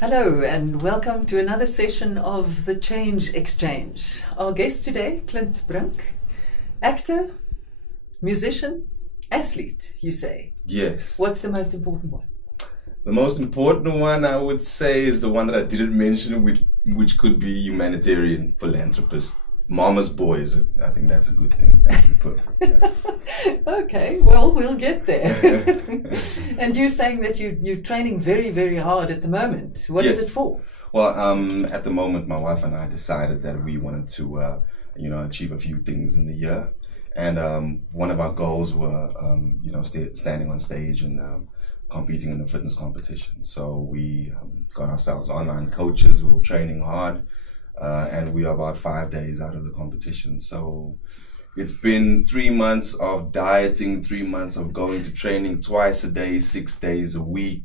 Hello and welcome to another session of The Change Exchange. Our guest today, Clint Brink, actor, musician, athlete, you say. Yes. What's the most important one? The most important one, I would say, is the one that I didn't mention, which could be humanitarian, philanthropist. Mama's boy I think that's a good thing. That would be perfect. Yeah. Okay, well, we'll get there. And you're saying that you're training very, very hard at the moment. What is Yes. it for? Well, at the moment, my wife and I decided that we wanted to, achieve a few things in the year. And one of our goals were, standing on stage and competing in a fitness competition. So we got ourselves online coaches. We were training hard. And we are about 5 days out of the competition. So it's been 3 months of dieting, 3 months of going to training twice a day, 6 days a week.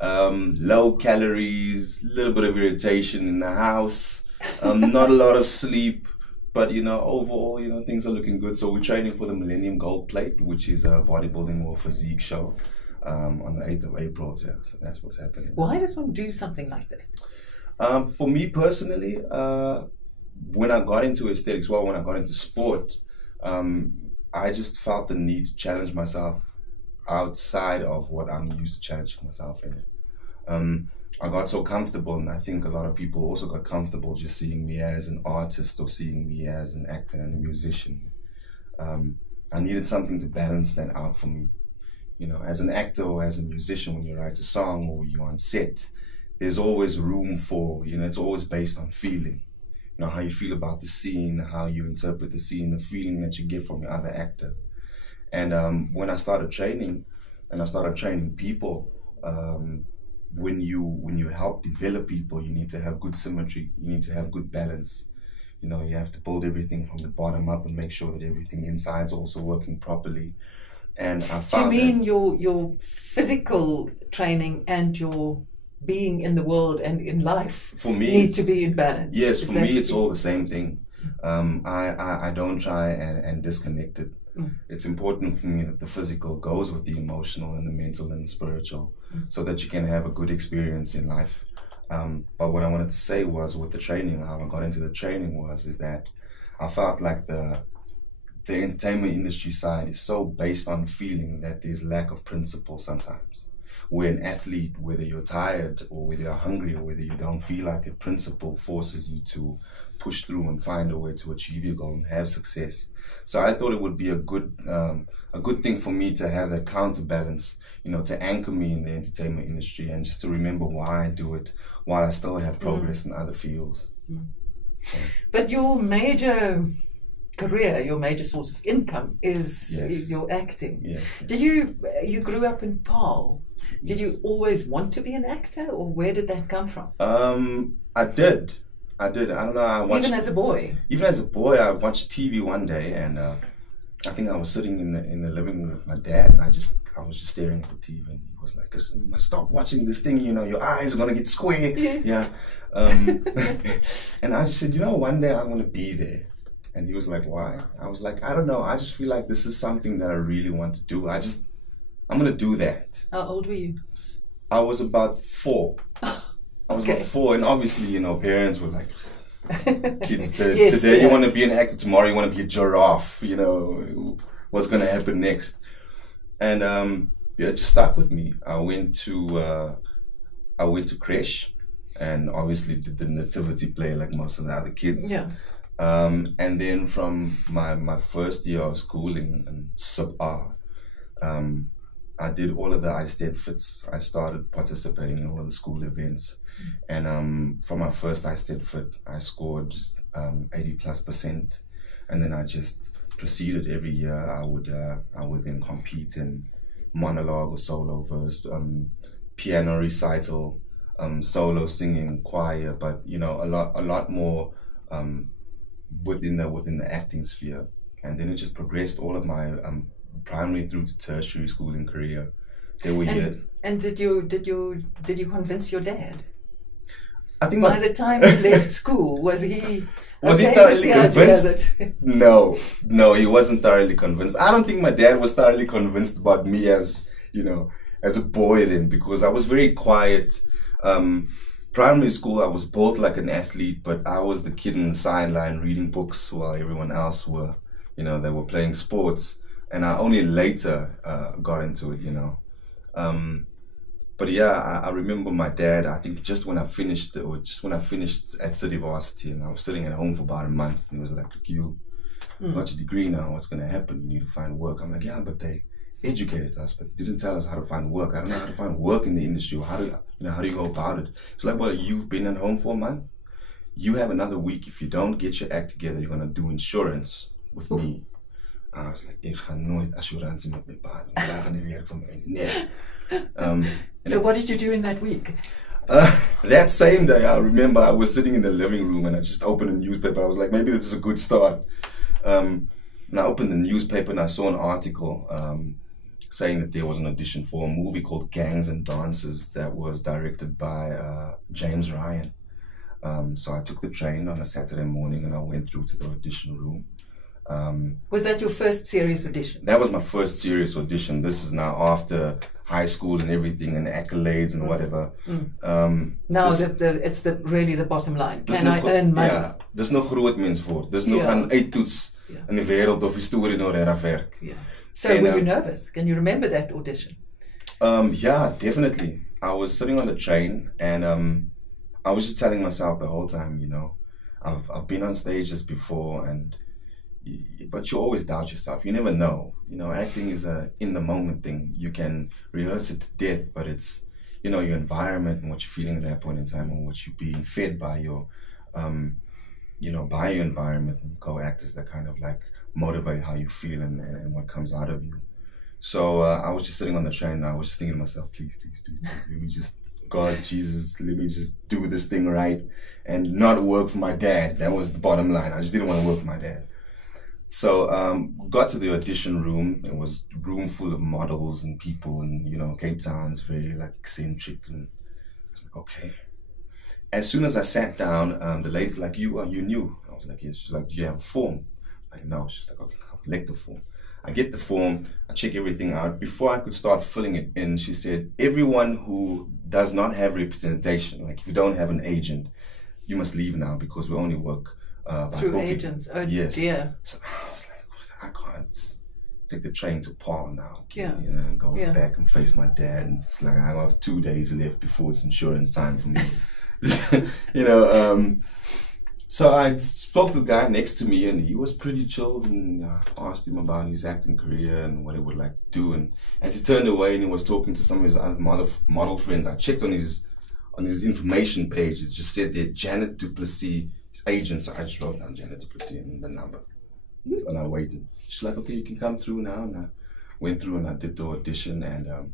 Low calories, a little bit of irritation in the house, not a lot of sleep. But, overall, things are looking good. So we're training for the Millennium Gold Plate, which is a bodybuilding or physique show on the 8th of April. Yeah, so that's what's happening. Why does one do something like that? For me personally, when I got into aesthetics, when I got into sport, I just felt the need to challenge myself outside of what I'm used to challenging myself in. I got so comfortable, and I think a lot of people also got comfortable just seeing me as an artist or seeing me as an actor and a musician. I needed something to balance that out for me. As an actor or as a musician, when you write a song or you're on set, there's always room for, it's always based on feeling. How you feel about the scene, how you interpret the scene, the feeling that you get from the other actor. And when I started training, and I started training people, when you help develop people, you need to have good symmetry, you need to have good balance. You have to build everything from the bottom up and make sure that everything inside is also working properly. And I found Do you mean your physical training and your being in the world and in life for me need to be in balance? Yes, for me it's all the same thing. I don't try and disconnect it. It's important for me that the physical goes with the emotional and the mental and the spiritual, so that you can have a good experience in life. But what I wanted to say was, with the training, how I got into the training is that I felt like the entertainment industry side is so based on feeling that there's lack of principle sometimes. Where an athlete, whether you're tired or whether you're hungry or whether you don't feel like it, principle forces you to push through and find a way to achieve your goal and have success. So I thought it would be a good thing for me to have that counterbalance, to anchor me in the entertainment industry and just to remember why I do it while I still have progress in other fields. So. But your major career, your major source of income is your acting. Yes. Did you grew up in Paarl? Did you always want to be an actor, or where did that come from? I did. I don't know. I watched, even as a boy. Even as a boy, I watched TV one day, and I think I was sitting in the living room with my dad, and I was just staring at the TV, and he was like, "Listen, you must stop watching this thing. Your eyes are gonna get square." Yes. Yeah. And I just said, one day I'm gonna be there. And he was like, "Why?" I was like, "I don't know. I just feel like this is something that I really want to do. I'm going to do that." How old were you? I was about 4. I was about 4. And obviously, parents were like, kids, today you want to be an actor, tomorrow you want to be a giraffe. What's going to happen next? And it just stuck with me. I went to creche and obviously did the nativity play like most of the other kids. Yeah. And then from my first year of schooling in sub-R, I did all of the ISTED fits. I started participating in all of the school events. And for my first ISTED fit, I scored 80+%. And then I just proceeded every year. I would then compete in monologue or solo verse, piano recital, solo singing, choir, but a lot more within the acting sphere. And then it just progressed all of my primary through to tertiary schooling career. There were years. And did you convince your dad? I think by the time he left school, was he thoroughly convinced? No, he wasn't thoroughly convinced. I don't think my dad was thoroughly convinced about me as a boy then, because I was very quiet. Primary school, I was built like an athlete, but I was the kid in the sideline reading books while everyone else were, they were playing sports. And I only later got into it, But yeah, I remember my dad, I think just when I finished at City Varsity, and I was sitting at home for about a month, and he was like, you got your degree now, what's going to happen? You need to find work. I'm like, yeah, but they educated us, but didn't tell us how to find work. I don't know how to find work in the industry, or how do you go about it? It's like, well, you've been at home for a month. You have another week. If you don't get your act together, you're going to do insurance with me. I was like, ik ga nooit assurantie met mijn pa doen. Daar gaan die werk van mij. Nee. So what did you do in that week? That same day, I remember I was sitting in the living room and I just opened a newspaper. I was like, maybe this is a good start. And I opened the newspaper and I saw an article saying that there was an audition for a movie called Gangs and Dances that was directed by James Ryan. So I took the train on a Saturday morning and I went through to the audition room. Was that your first serious audition? That was my first serious audition. This is now after high school and everything and accolades and whatever. Now it's really the bottom line. Can I earn money? Ja, dis nog groot mens voor. Dis nog aan uittoets in die wêreld of historie nou regtig werk. Yeah. So were you nervous? Can you remember that audition? Yeah, definitely. I was sitting on the train and I was just telling myself the whole time, I've been on stages before but you always doubt yourself. You never know. Acting is a in the moment thing. You can rehearse it to death, but it's your environment and what you're feeling at that point in time, and what you're being fed by your by your environment and co-actors that kind of like motivate how you feel and what comes out of you. So I was just sitting on the train and I was just thinking to myself, please, let me just, God, Jesus, let me just do this thing right and not work for my dad. That was the bottom line. I just didn't want to work for my dad. So got to the audition room. It was a room full of models and people, and Cape Town's very like eccentric, and I was like, okay. As soon as I sat down, the lady's like, you new? I was like, yes. She's like, do you have a form? I'm like, no. She's like, okay, I'll collect the form. I get the form, I check everything out. Before I could start filling it in, she said, everyone who does not have representation, like if you don't have an agent, you must leave now because we only work by through booking. Agents. Oh yes. Dear. So I was like, I can't take the train to Paarl now. Yeah. And go back and face my dad. And it's like I have 2 days left before it's insurance time for me. So I spoke to the guy next to me, and he was pretty chilled, and asked him about his acting career and what he would like to do. And as he turned away and he was talking to some of his other model friends, I checked on his information page. It just said there, Janet Duplessis, his agent. So I just wrote down Janet Duplessis and the number. And I waited. She's like, okay, you can come through now. And I went through and I did the audition. And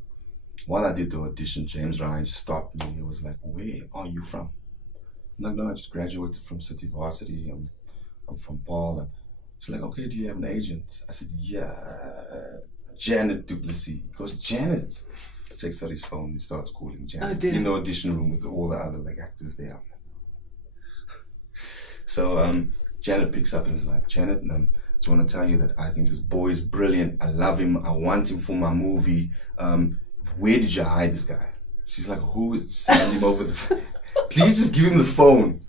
while I did the audition, James Ryan just stopped me. He was like, where are you from? I'm like, no, I just graduated from City Varsity. I'm from Paarl. And she's like, okay, do you have an agent? I said, yeah, Janet Duplessis. He goes, Janet. He takes out his phone and starts calling Janet in the audition room with all the other actors there. So Janet picks up and is like, Janet, I just want to tell you that I think this boy is brilliant. I love him. I want him for my movie. Where did you hide this guy? She's like, who is just hand him over the phone? Please just give him the phone.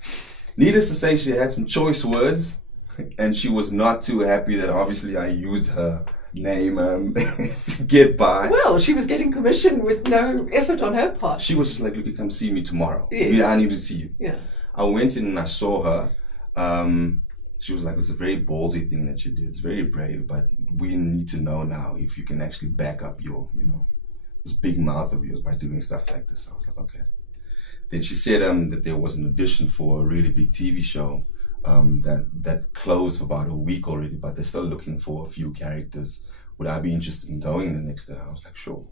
Needless to say, she had some choice words, and she was not too happy that obviously I used her name to get by. Well, she was getting commission with no effort on her part. She was just like, look, you come see me tomorrow. Yes. I need to see you. Yeah. I went in and I saw her. She was like, it's a very ballsy thing that you did. It's very brave, but we need to know now if you can actually back up your, this big mouth of yours by doing stuff like this. I was like, okay. Then she said that there was an audition for a really big TV show that closed for about a week already, but they're still looking for a few characters. Would I be interested in going the next day? I was like, sure.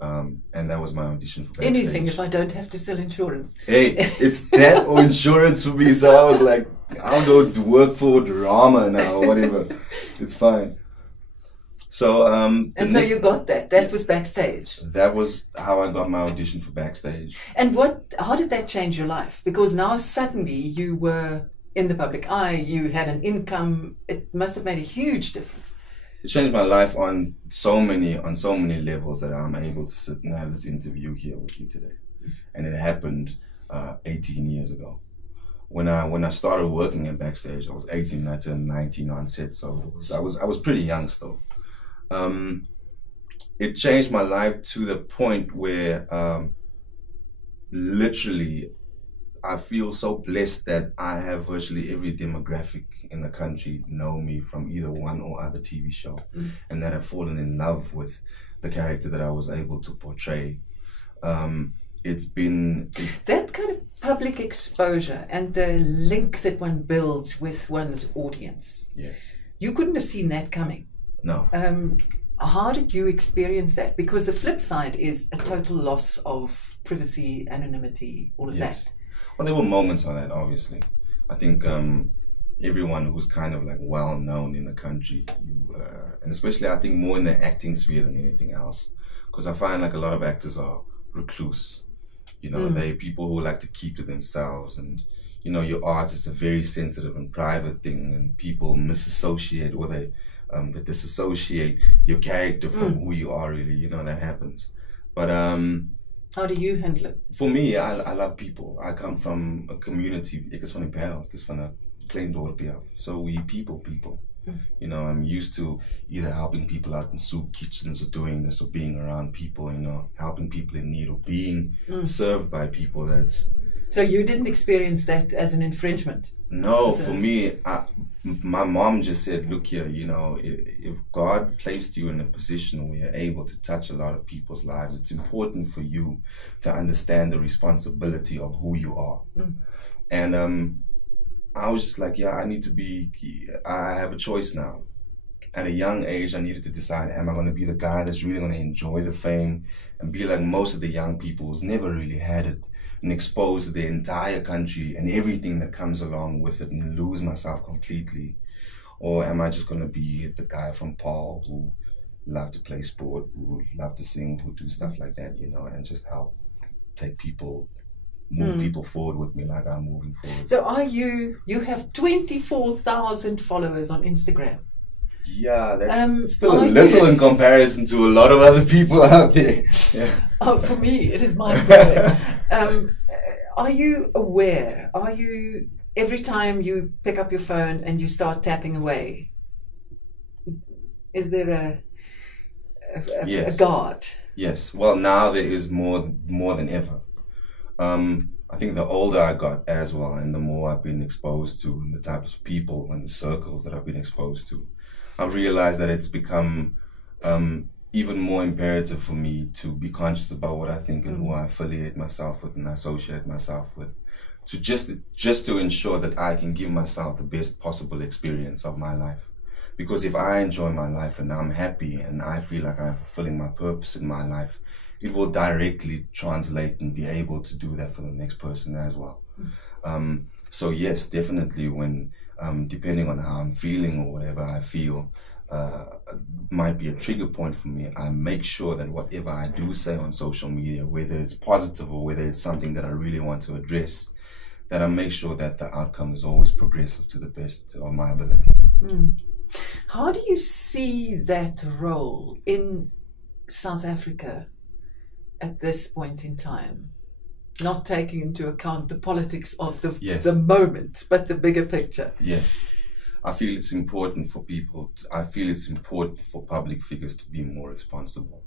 And that was my audition for Backstage. Anything if I don't have to sell insurance. Hey, it's that or insurance for me. So I was like, I'll go to work for drama now or whatever. It's fine. So and so you got that. That was Backstage. That was how I got my audition for Backstage. And how did that change your life? Because now suddenly you were in the public eye, you had an income. It must have made a huge difference. It changed my life on so many levels that I'm able to sit and have this interview here with you today. and it happened 18 years ago. When I started working at Backstage, I was 18 and I turned 19 on set, so I was pretty young still. It changed my life to the point where literally I feel so blessed that I have virtually every demographic in the country know me from either one or other TV show, and that have fallen in love with the character that I was able to portray. It's been that kind of public exposure and the link that one builds with one's audience. Yes. You couldn't have seen that coming. No. How did you experience that? Because the flip side is a total loss of privacy, anonymity, all of that. Well, there were moments of that, obviously. I think everyone who's kind of like well known in the country, and especially I think more in the acting sphere than anything else, because I find like a lot of actors are recluse. You know, they're people who like to keep to themselves, and you know, your art is a very sensitive and private thing, and people misassociate or they disassociate your character from who you are really. You know, that happens. But how do you handle it? For me, I love people. I come from a community. Ek is van die Paarl, ek is van 'n klein dorpie af. So we people. You know, I'm used to either helping people out in soup kitchens or doing this or being around people, you know, helping people in need or being served by people. So you didn't experience that as an infringement? No, for me, my mom just said, look here, you know, if God placed you in a position where you're able to touch a lot of people's lives, it's important for you to understand the responsibility of who you are. And I was just like, yeah, I have a choice now. At a young age, I needed to decide, am I going to be the guy that's really going to enjoy the fame and be like most of the young people who's never really had it and expose the entire country and everything that comes along with it and lose myself completely? Or am I just going to be the guy from Paarl who loved to play sport, who loved to sing, who do stuff like that, you know, and just help take people, move people forward with me like I'm moving forward. So you have 24,000 followers on Instagram. Yeah, that's still a little in comparison to a lot of other people out there. Yeah. Oh, for me, it is mind-blowing. Are you aware? Are you, every time you pick up your phone and you start tapping away, is there a guard? Yes. Well, now there is more than ever. I think the older I got as well, and the more I've been exposed to, and the types of people and the circles that I've been exposed to, I've realized that it's become even more imperative for me to be conscious about what I think and who I affiliate myself with and associate myself with, to just to ensure that I can give myself the best possible experience of my life. Because if I enjoy my life and I'm happy and I feel like I'm fulfilling my purpose in my life, it will directly translate and be able to do that for the next person as well. So yes, definitely when, depending on how I'm feeling or whatever I feel, might be a trigger point for me, I make sure that whatever I do say on social media, whether it's positive or whether it's something that I really want to address, that I make sure that the outcome is always progressive to the best of my ability. How do you see that role in South Africa at this point in time, not taking into account the politics of the moment, but the bigger picture? Yes. I feel it's important for I feel it's important for public figures to be more responsible.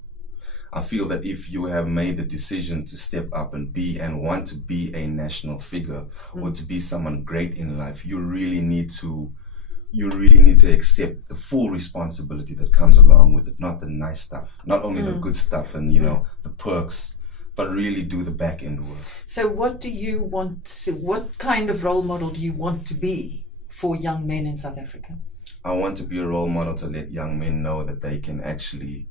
I feel that if you have made the decision to step up and want to be a national figure or to be someone great in life, you really need to accept the full responsibility that comes along with it, not the nice stuff, not only the good stuff and, you know, the perks, but really do the back end work. So what kind of role model do you want to be for young men in South Africa? I want to be a role model to let young men know that they can actually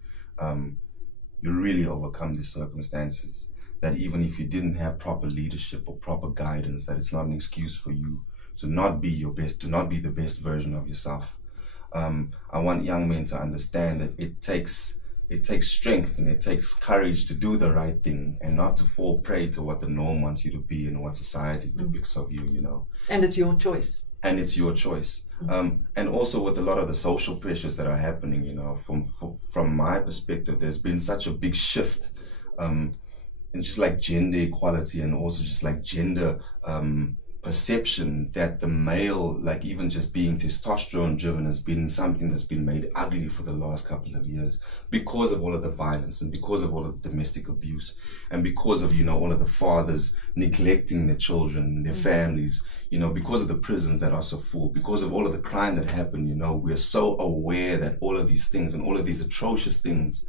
really overcome these circumstances, that even if you didn't have proper leadership or proper guidance, that it's not an excuse for you to not be your best, to not be the best version of yourself. I want young men to understand that it takes strength and it takes courage to do the right thing and not to fall prey to what the norm wants you to be and what society depicts of you, you know. And it's your choice. And it's your choice. And also with a lot of the social pressures that are happening, you know, from my perspective, there's been such a big shift and just like gender equality, and also just like gender perception, that the male, like even just being testosterone driven, has been something that's been made ugly for the last couple of years because of all of the violence, and because of all of the domestic abuse, and because of, you know, all of the fathers neglecting their children, their families, you know, because of the prisons that are so full, because of all of the crime that happened. You know, we're so aware that all of these things and all of these atrocious things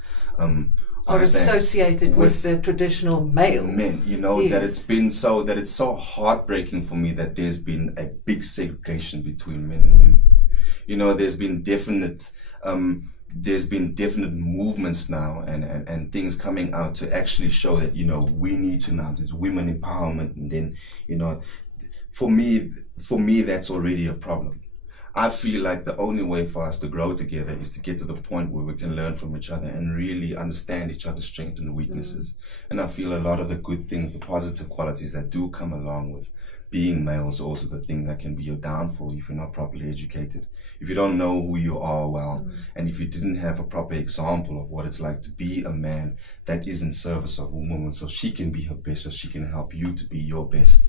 are associated with the traditional male men, you know. Yes. That it's so heartbreaking for me that there's been a big segregation between men and women. You know, there's been definite movements now, and things coming out to actually show that, you know, we need to now, there's women empowerment. And then, you know, for me that's already a problem. I feel like the only way for us to grow together is to get to the point where we can learn from each other and really understand each other's strengths and weaknesses. And I feel a lot of the good things, the positive qualities that do come along with being male, is also the thing that can be your downfall if you're not properly educated. If you don't know who you are well, and if you didn't have a proper example of what it's like to be a man that is in service of a woman, so she can be her best, so she can help you to be your best.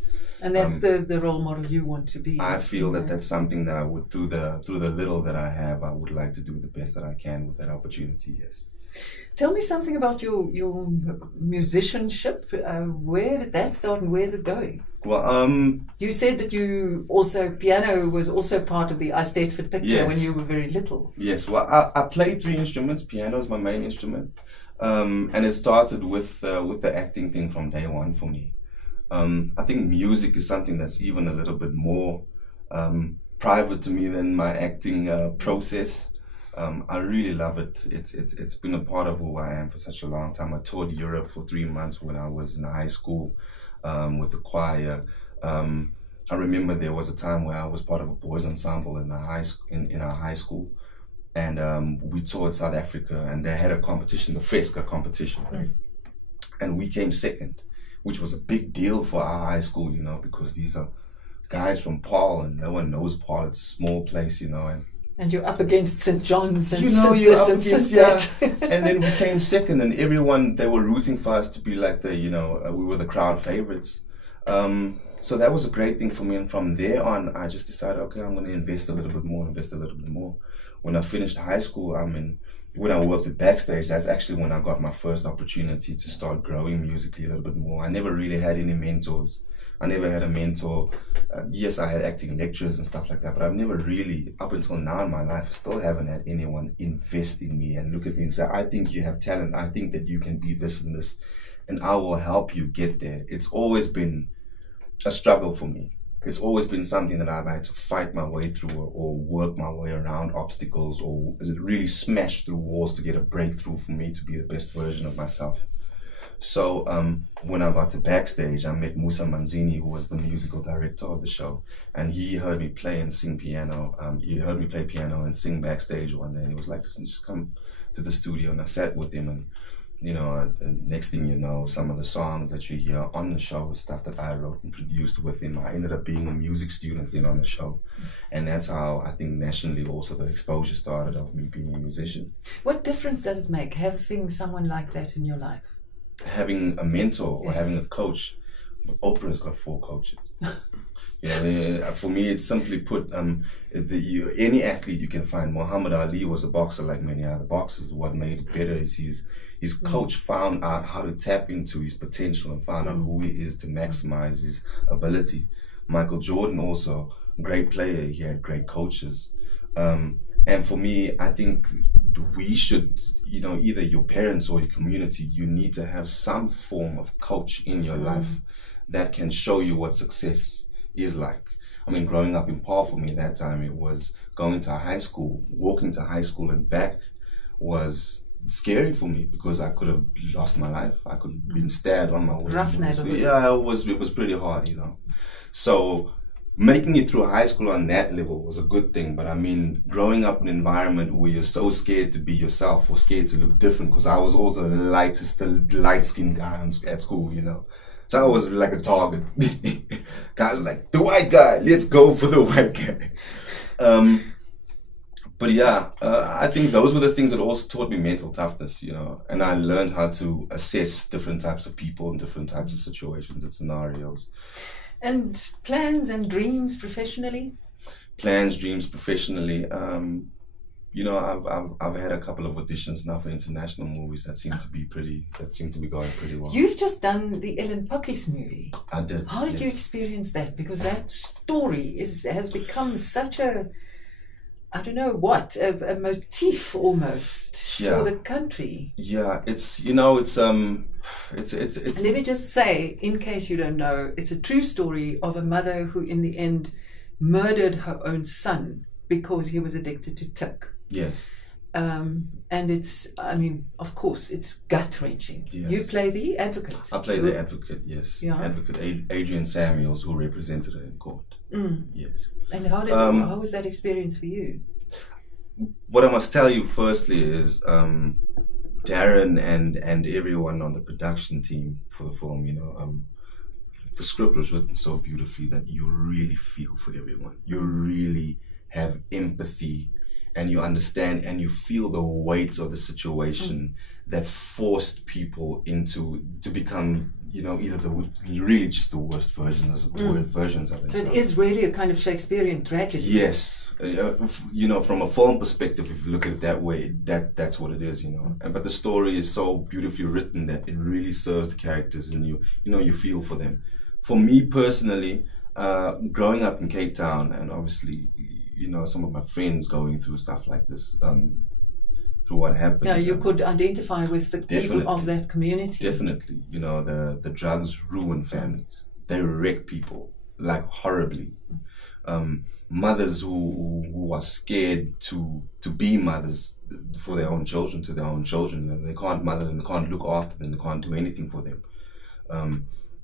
And that's the role model you want to be. I feel that that's something that I would, through the little that I have, I would like to do the best that I can with that opportunity. Yes. Tell me something about your musicianship. Where did that start, and where's it going? Well, you said that you also, piano was also part of the I Stayed Fit picture. Yes. When you were very little. Yes. Well, I play 3 instruments. Piano is my main instrument, and it started with the acting thing from day one for me. I think music is something that's even a little bit more private to me than my acting process. I really love it. It's been a part of who I am for such a long time. I toured Europe for 3 months when I was in high school with the choir. I remember there was a time where I was part of a boys ensemble in our high school, and we toured South Africa, and they had a competition, the Fresca competition, right? And we came second, which was a big deal for our high school, you know, because these are guys from Paarl, and no one knows Paarl. It's a small place, you know, and you're up against St. John's and you know, St. this and St. that. And then we came second, and everyone, they were rooting for us to be like we were the crowd favorites. So that was a great thing for me, and from there on, I just decided, okay, I'm going to invest a little bit more. When I finished high school, when I worked at Backstage, that's actually when I got my first opportunity to start growing musically a little bit more. I never really had any mentors. I never had a mentor. Yes, I had acting lectures and stuff like that, but I've never really, up until now in my life, I still haven't had anyone invest in me and look at me and say, I think you have talent. I think that you can be this and this, and I will help you get there. It's always been a struggle for me. It's always been something that I've had to fight my way through, or work my way around obstacles, or really smash through walls to get a breakthrough for me to be the best version of myself. So when I got to Backstage, I met Musa Manzini, who was the musical director of the show, and he heard me play and sing piano. He heard me play piano and sing Backstage one day, and he was like, listen, just come to the studio. And I sat with him, and you know, next thing you know, some of the songs that you hear on the show is stuff that I wrote and produced with him. I ended up being a music student then on the show. And that's how I think nationally also the exposure started of me being a musician. What difference does it make having someone like that in your life? Having a mentor or Yes. having a coach. Oprah's got 4 coaches. For me, it's simply put, any athlete you can find. Muhammad Ali was a boxer like many other boxers. What made it better is his coach found out how to tap into his potential and found out who he is to maximize his ability. Michael Jordan also, great player. He had great coaches. And for me, I think we should, either your parents or your community, you need to have some form of coach in your life that can show you what success is like. I mean, growing up in Paarl for me that time, it was going to high school, walking to high school and back was scary for me because I could have lost my life. I could have been stabbed on my way. Rough neighbourhood. Yeah, it was pretty hard, So making it through high school on that level was a good thing. But I mean, growing up in an environment where you're so scared to be yourself or scared to look different, because I was also the light-skinned guy at school, So I was like a target. Guys were like, the white guy, let's go for the white guy. But yeah, I think those were the things that also taught me mental toughness, you know, and I learned how to assess different types of people and different types of situations and scenarios. And plans and dreams professionally? Plans, dreams professionally. You know, I've had a couple of auditions now for international movies that seem to be going pretty well. You've just done the Ellen Pakkies movie. I did. How did you experience that? Because that story has become such a, I don't know what, a motif almost for the country. Yeah, it's, you know, it's And let me just say, in case you don't know, it's a true story of a mother who in the end murdered her own son because he was addicted to tik. Yes. And it's, I mean, of course, it's gut-wrenching. Yes. You play the advocate. I play the advocate, yes. Yeah. Advocate Adrian Samuels, who represented her in court. Yes. And how was that experience for you? What I must tell you firstly is Darren and everyone on the production team for the film, you know, the script was written so beautifully that you really feel for everyone. You really have empathy, and you understand and you feel the weight of the situation that forced people to become, you know, either really just the worst versions of it. So it is really a kind of Shakespearean tragedy. Yes, you know, from a film perspective, if you look at it that way, that's what it is, you know. But the story is so beautifully written that it really serves the characters, and you know, you feel for them. For me personally, growing up in Cape Town, and obviously, you know, some of my friends going through stuff like this, through what happened. Yeah, you could identify with the people of that community. Definitely. You know, the drugs ruin families. They wreck people, like, horribly. Mothers who are scared to be mothers for their own children, to their own children. And they can't mother them, they can't look after them, they can't do anything for them.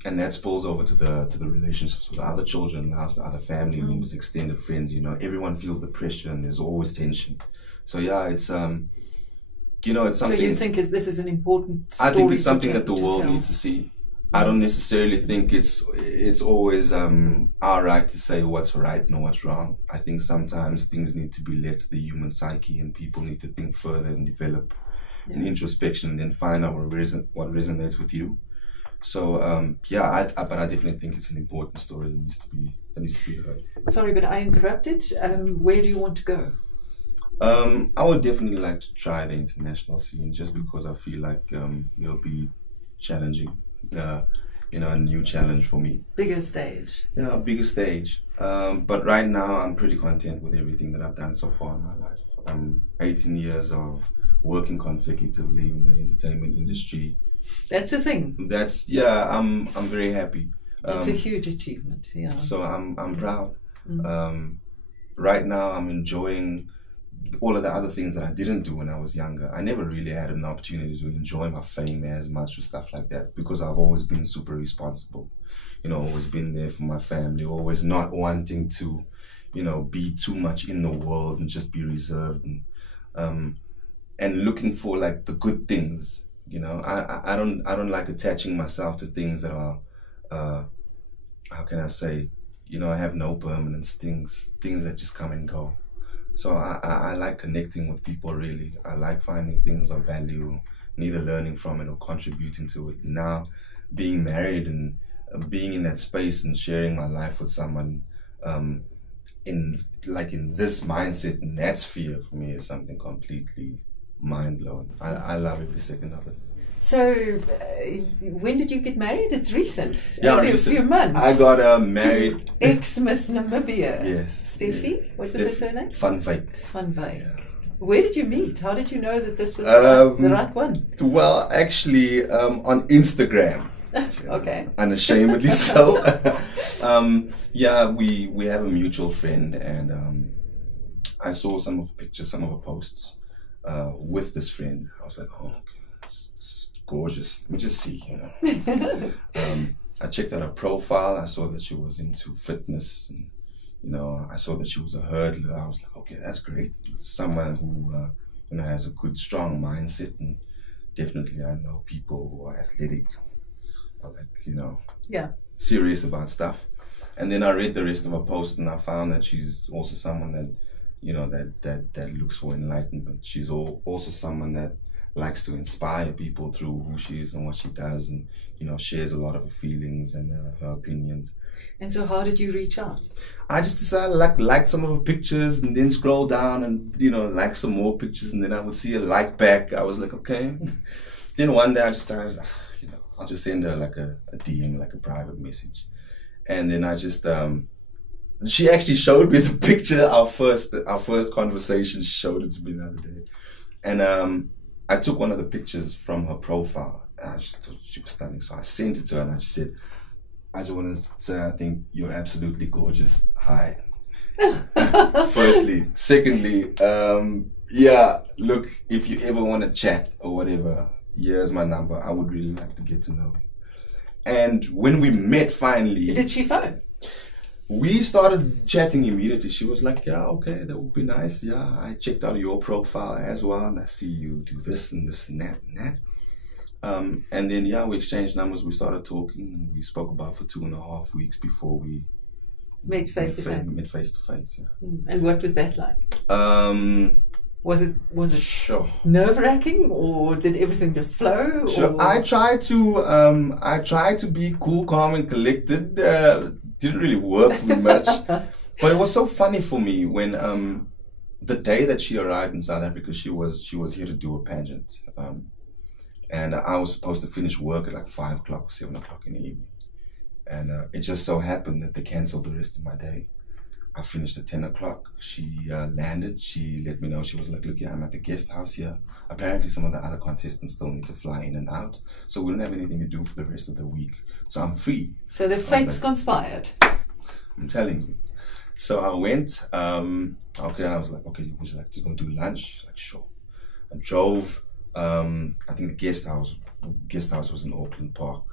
And that spills over to the relationships with other children in the house, the other family members, extended friends. You know, everyone feels the pressure, and there's always tension. So yeah, it's you know, it's something. So you think this is an important story? I think it's something that the world needs to see. I don't necessarily think it's always our right to say what's right and what's wrong. I think sometimes things need to be left to the human psyche, and people need to think further and develop an introspection, and then find out what resonates with you. So but I definitely think it's an important story that needs to be heard. Sorry, but I interrupted. Where do you want to go? I would definitely like to try the international scene, just because I feel like it'll be challenging. You know, a new challenge for me. Bigger stage. Yeah, bigger stage. But right now, I'm pretty content with everything that I've done so far in my life. 18 years of working consecutively in the entertainment industry. That's a thing. I'm very happy. It's a huge achievement. Yeah. So I'm proud. Right now, I'm enjoying all of the other things that I didn't do when I was younger. I never really had an opportunity to enjoy my fame as much or stuff like that, because I've always been super responsible. You know, always been there for my family, always not wanting to, you know, be too much in the world and just be reserved, and looking for like the good things. You know, I don't like attaching myself to things that are, how can I say, you know, I have no permanence, things that just come and go. So I like connecting with people, really. I like finding things of value and either learning from it or contributing to it. Now, being married and being in that space and sharing my life with someone in this mindset, in that sphere, for me, is something completely mind-blowing. I love every second of it. So, when did you get married? It's recent. Yeah, only recent. A few months. I got married. Ex-Miss Namibia. Yes. Steffi? Yes. What was her surname? Van Wyk. Van Wyk. Yeah. Where did you meet? How did you know that this was the right one? Well, actually, on Instagram. Okay. Unashamedly so. We have a mutual friend, and I saw some of the pictures, some of her posts with this friend. I was like, oh, okay. Gorgeous. Let me just see, you know. I checked out her profile. I saw that she was into fitness, and you know, I saw that she was a hurdler. I was like, okay, that's great. Someone who you know, has a good, strong mindset, and definitely I know people who are athletic, are like, you know, serious about stuff. And then I read the rest of her post, and I found that she's also someone that that looks for enlightenment. She's also someone that likes to inspire people through who she is and what she does, and shares a lot of her feelings and her opinions. And so how did you reach out? I just decided like some of her pictures and then scroll down and like some more pictures, and then I would see a like back. I was like, okay. Then one day I just decided, I'll just send her like a DM, like a private message. And then I just she actually showed me the picture. Our first conversation, she showed it to me the other day. And I took one of the pictures from her profile, and I just thought she was stunning. So I sent it to her and I just said, I just want to say I think you're absolutely gorgeous. Hi. Firstly. Secondly, look, if you ever want to chat or whatever, here's my number. I would really like to get to know you. And when we met finally... Did she phone? We started chatting immediately. She was like, yeah, okay, that would be nice. Yeah, I checked out your profile as well, and I see you do this and this and that and that. And then, we exchanged numbers. We started talking, and we spoke about for 2.5 weeks before we met face to face. Met face to face, yeah. And what was that like? Was it sure nerve-wracking, or did everything just flow? Sure. Or? I tried to be cool, calm, and collected. Didn't really work for me much, but it was so funny for me when the day that she arrived in South Africa, she was here to do a pageant, and I was supposed to finish work at like 5 o'clock or 7 o'clock in the evening, and it just so happened that they cancelled the rest of my day. I finished at 10 o'clock. She landed. She let me know. She was like, look, I'm at the guest house here. Apparently some of the other contestants still need to fly in and out, so we don't have anything to do for the rest of the week. So I'm free. So the fates conspired. I'm telling you. So I went. I was like, okay, would you like to go do lunch? She's like, sure. I drove. I think the guest house was in Auckland Park.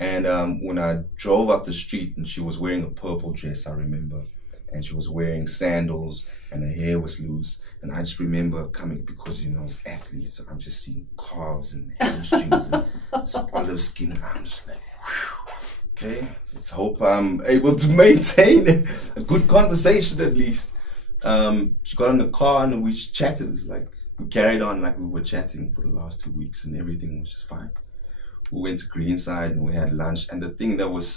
And when I drove up the street, and she was wearing a purple dress, I remember. And she was wearing sandals, and her hair was loose. And I just remember coming, because, as athletes, I'm just seeing calves and hamstrings and some olive skin. And I'm just like, whew, okay, let's hope I'm able to maintain a good conversation at least. She got in the car and we just chatted. It was like, we carried on like we were chatting for the last 2 weeks, and everything was just fine. We went to Greenside and we had lunch. And the thing that was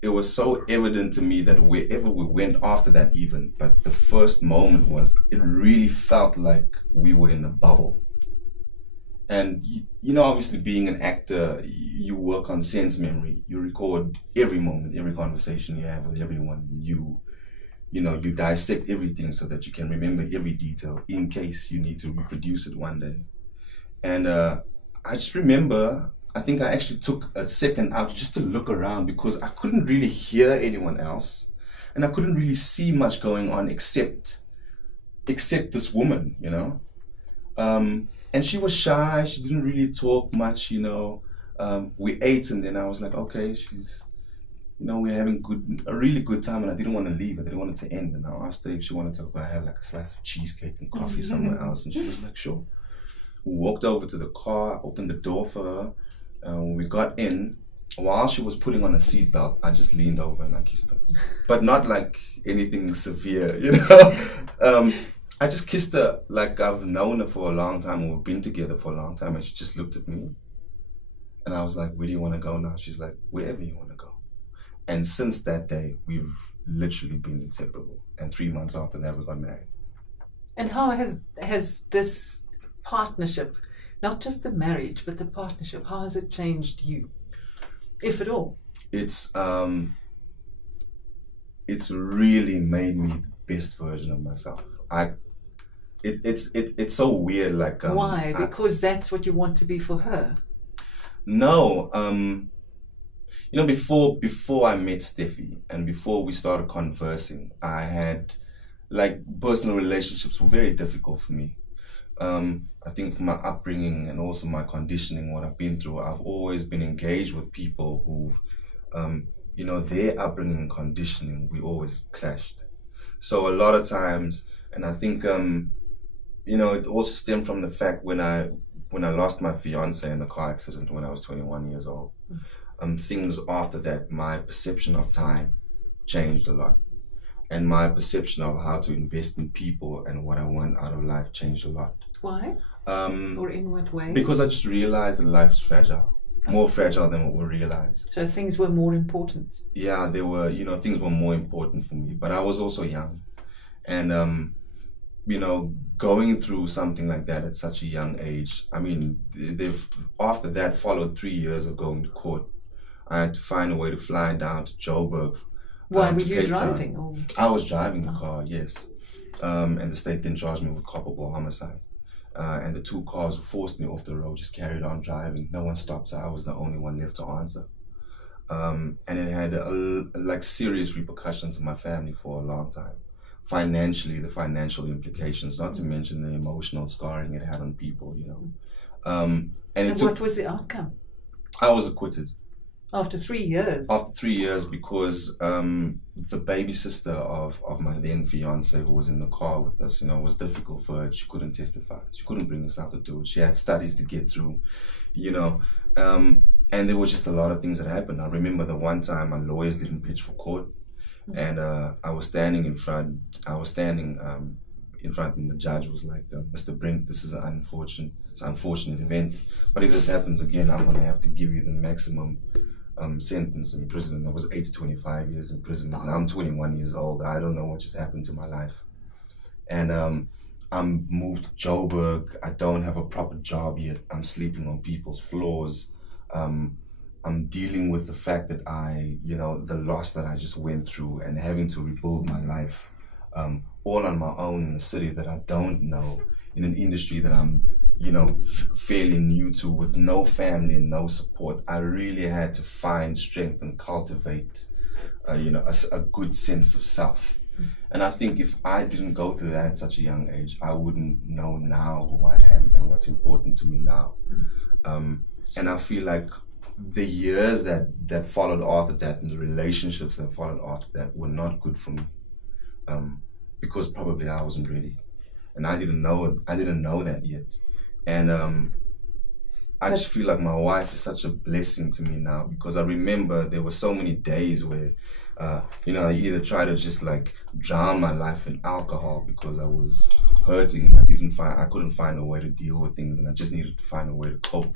it was so evident to me that wherever we went after that even, but the first moment was, it really felt like we were in a bubble. And, obviously being an actor, you work on sense memory. You record every moment, every conversation you have with everyone. You dissect everything so that you can remember every detail in case you need to reproduce it one day. And I just remember, I think I actually took a second out just to look around, because I couldn't really hear anyone else, and I couldn't really see much going on except this woman, and she was shy. She didn't really talk much, we ate, and then I was like, okay, she's, we're having a really good time, and I didn't want to leave. I didn't want it to end, and I asked her if she wanted to go have like a slice of cheesecake and coffee somewhere else, and she was like, sure. We walked over to the car, opened the door for her. When we got in, while she was putting on a seatbelt, I just leaned over and I kissed her. But not like anything severe, I just kissed her like I've known her for a long time, and we've been together for a long time, and she just looked at me. And I was like, where do you want to go now? She's like, wherever you want to go. And since that day, we've literally been inseparable. And 3 months after that, we got married. And how has this partnership, not just the marriage, but the partnership, how has it changed you, if at all? It's really made me the best version of myself. It's so weird. Like why? Because that's what you want to be for her. No, before I met Steffi and before we started conversing, I had like personal relationships were very difficult for me. I think from my upbringing and also my conditioning, what I've been through, I've always been engaged with people who, their upbringing and conditioning, we always clashed. So a lot of times, and I think, it also stemmed from the fact when I lost my fiance in a car accident when I was 21 years old. Things after that, my perception of time changed a lot. and my perception of how to invest in people and what I want out of life changed a lot. Why? Or in what way? Because I just realized that life is fragile, more fragile than what we realize. So things were more important. Yeah, there were, things were more important for me, but I was also young. And, going through something like that at such a young age, I mean, after that followed 3 years of going to court. I had to find a way to fly down to Joburg. Why were you driving? Or? I was driving the car, yes. And the state then charged me with culpable homicide. And the two cars who forced me off the road just carried on driving. No one stopped, so I was the only one left to answer. And it had serious repercussions in my family for a long time. Financially, the financial implications, not to mention the emotional scarring it had on people, And what was the outcome? I was acquitted. After 3 years? After 3 years, because the baby sister of my then fiance, who was in the car with us, it was difficult for her. She couldn't testify. She couldn't bring us out to do it. She had studies to get through, and there was just a lot of things that happened. I remember the one time my lawyers didn't pitch for court, and I was standing in front, and the judge was like, Mr. Brink, this is an unfortunate event, but if this happens again, I'm going to have to give you the maximum sentence in prison. That was 8 to 25 years in prison. And I'm 21 years old. I don't know what just happened to my life. And I'm moved to Joburg. I don't have a proper job yet. I'm sleeping on people's floors. I'm dealing with the fact that the loss that I just went through and having to rebuild my life all on my own in a city that I don't know, in an industry that I'm fairly new to, with no family and no support. I really had to find strength and cultivate, a good sense of self. And I think if I didn't go through that at such a young age, I wouldn't know now who I am and what's important to me now. And I feel like the years that followed after that and the relationships that followed after that were not good for me, because probably I wasn't ready, and I didn't know that yet. And I just feel like my wife is such a blessing to me now, because I remember there were so many days where, I either try to just like drown my life in alcohol because I was hurting and I couldn't find a way to deal with things, and I just needed to find a way to cope,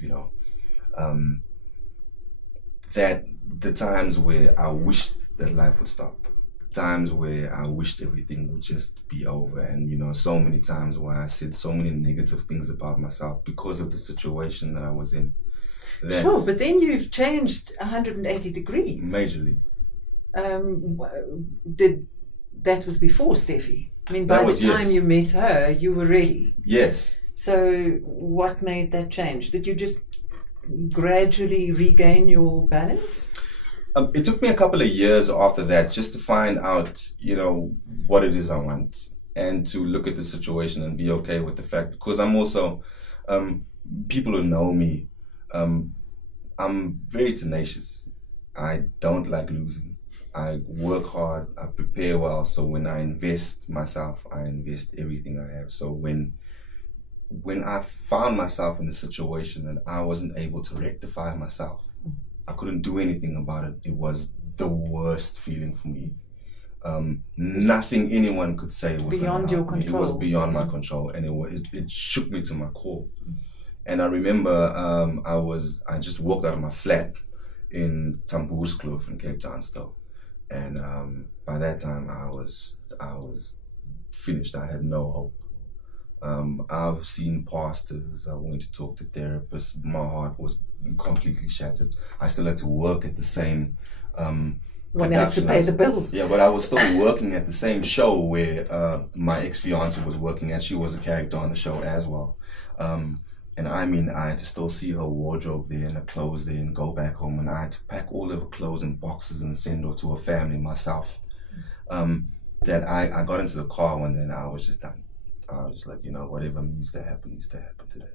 That the times where I wished that life would stop, times where I wished everything would just be over, and so many times where I said so many negative things about myself because of the situation that I was in. Sure, but then you've changed 180 degrees. Majorly. That was before Steffi. I mean, by the time you met her, you were ready. Yes. So what made that change? Did you just gradually regain your balance? It took me a couple of years after that just to find out, what it is I want, and to look at the situation and be okay with the fact, because I'm also, people who know me, I'm very tenacious. I don't like losing. I work hard, I prepare well, so when I invest myself, I invest everything I have. So when I found myself in a situation that I wasn't able to rectify myself, I couldn't do anything about it. It was the worst feeling for me. Nothing anyone could say was beyond your control. It was beyond my control, and it shook me to my core. And I remember I just walked out of my flat in Tamboerskloof in Cape Town still, and by that time I was finished. I had no hope. I've seen pastors, I went to talk to therapists, my heart was completely shattered. I still had to work at the same one has to pay the bills. Yeah, but I was still working at the same show where my ex-fiancée was working at. She was a character on the show as well. And I had to still see her wardrobe there and her clothes there and go back home, and I had to pack all of her clothes in boxes and send her to her family myself. That I got into the car one day and I was just done. I was just like, whatever needs to happen today.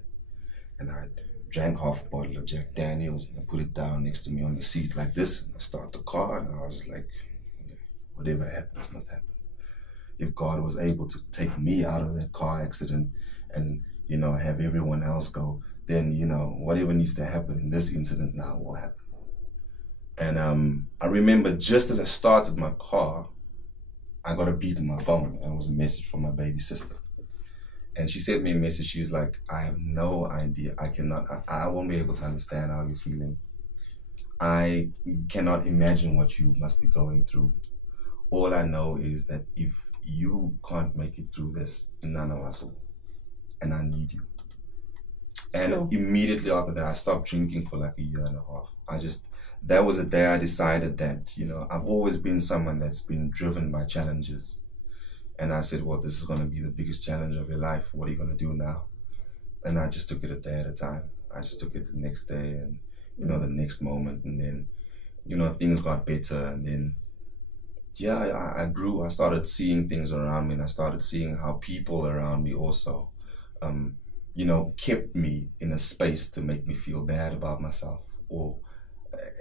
And I drank half a bottle of Jack Daniels and I put it down next to me on the seat like this, and I start the car, and I was like, whatever happens must happen. If God was able to take me out of that car accident and have everyone else go, then whatever needs to happen in this incident now will happen. And I remember just as I started my car, I got a beep on my phone, and it was a message from my baby sister. And she sent me a message. She's like, I have no idea. I won't be able to understand how you're feeling. I cannot imagine what you must be going through. All I know is that if you can't make it through this, none of us will. And I need you. And Sure. Immediately after that, I stopped drinking for like a year and a half. That was the day I decided that, I've always been someone that's been driven by challenges. And I said, well, this is going to be the biggest challenge of your life. What are you going to do now? And I just took it a day at a time. I just took it the next day and, the next moment. And then, things got better. And then, I grew. I started seeing things around me, and I started seeing how people around me also, kept me in a space to make me feel bad about myself.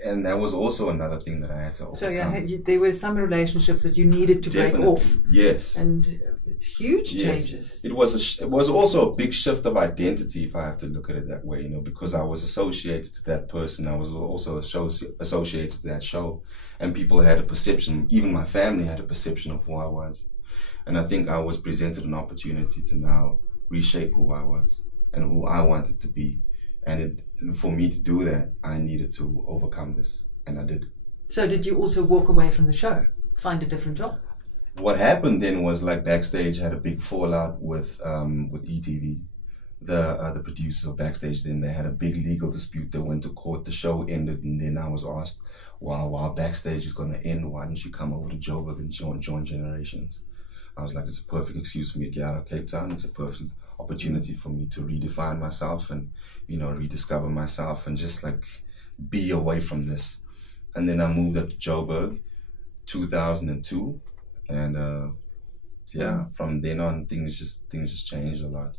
And that was also another thing that I had to overcome. So there were some relationships that you needed to break off. Yes. And it's huge changes. It was also a big shift of identity, if I have to look at it that way, because I was associated to that person. I was also associated to that show. And people had a perception, even my family had a perception of who I was. And I think I was presented an opportunity to now reshape who I was and who I wanted to be. And for me to do that, I needed to overcome this, and I did. So did you also walk away from the show, find a different job? What happened then was like Backstage had a big fallout with ETV. The producers of Backstage, then they had a big legal dispute. They went to court, the show ended, and then I was asked, while Backstage is going to end, why don't you come over to Joburg and join Generations? I was like, it's a perfect excuse for me to get out of Cape Town. It's a perfect opportunity for me to redefine myself and, rediscover myself and just like be away from this. And then I moved up to Joburg, 2002. And from then on, things just changed a lot.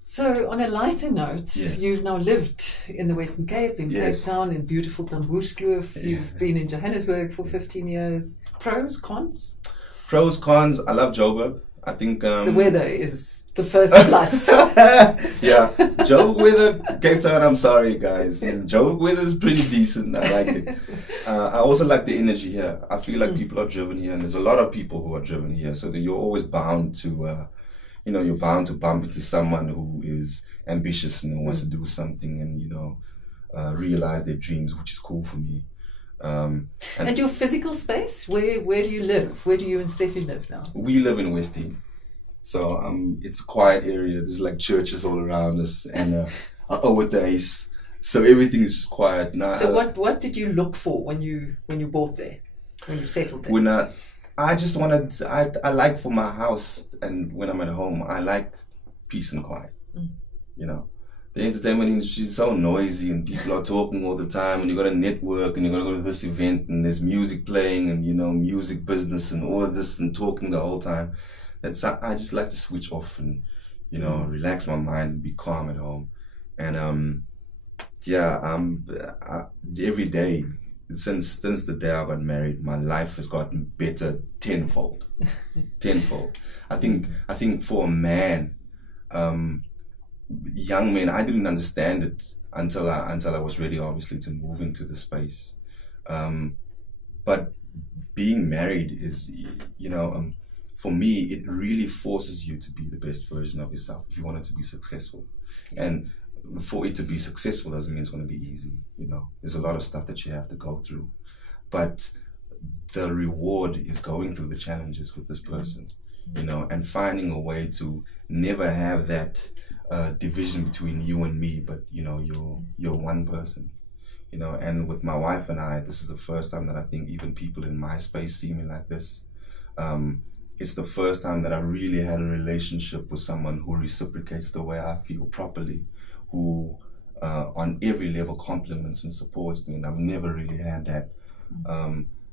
So on a lighter note, Yes. You've now lived in the Western Cape, in Yes. Cape Town, in beautiful Tamboerskloof. Yeah. You've been in Johannesburg for 15 years. Pros, cons? Pros, cons, I love Joburg. I think The weather is the first plus. Yeah, Joburg weather, Cape Town, I'm sorry guys. Joburg weather is pretty decent. I like it. I also like the energy here. I feel like people are driven here, and there's a lot of people who are driven here. So that you're always bound to, you're bound to bump into someone who is ambitious and wants to do something and realize their dreams, which is cool for me. And your physical space, where do you live? Where do you and Steffi live now? We live in West End. So it's a quiet area. There's like churches all around us and over days. So everything is just quiet. Now, So what did you look for when you bought there, when you settled there? When I just wanted, I like for my house and when I'm at home, I like peace and quiet. The entertainment industry is so noisy and people are talking all the time and you got to network and you got to go to this event and there's music playing and music business and all of this and talking the whole time. I just like to switch off and relax my mind and be calm at home. And every day since the day I got married, my life has gotten better tenfold. I think for a man, young men, I didn't understand it until I was ready, obviously, to move into the space. But being married is, for me, it really forces you to be the best version of yourself if you want it to be successful. And for it to be successful doesn't mean it's going to be easy. There's a lot of stuff that you have to go through, but the reward is going through the challenges with this person, and finding a way to never have that division between you and me, but you're one person, and with my wife and I, this is the first time that I think even people in my space see me like this. It's the first time that I really had a relationship with someone who reciprocates the way I feel properly, who on every level compliments and supports me, and I've never really had that.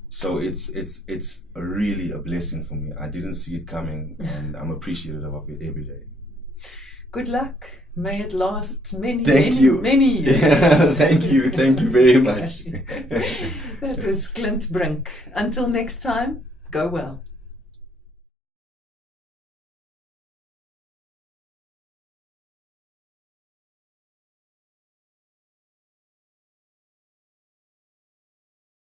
So it's really a blessing for me. I didn't see it coming, and I'm appreciative of it every day. Good luck. May it last many years. Yeah, thank you very much. That was Clint Brink. Until next time, go well.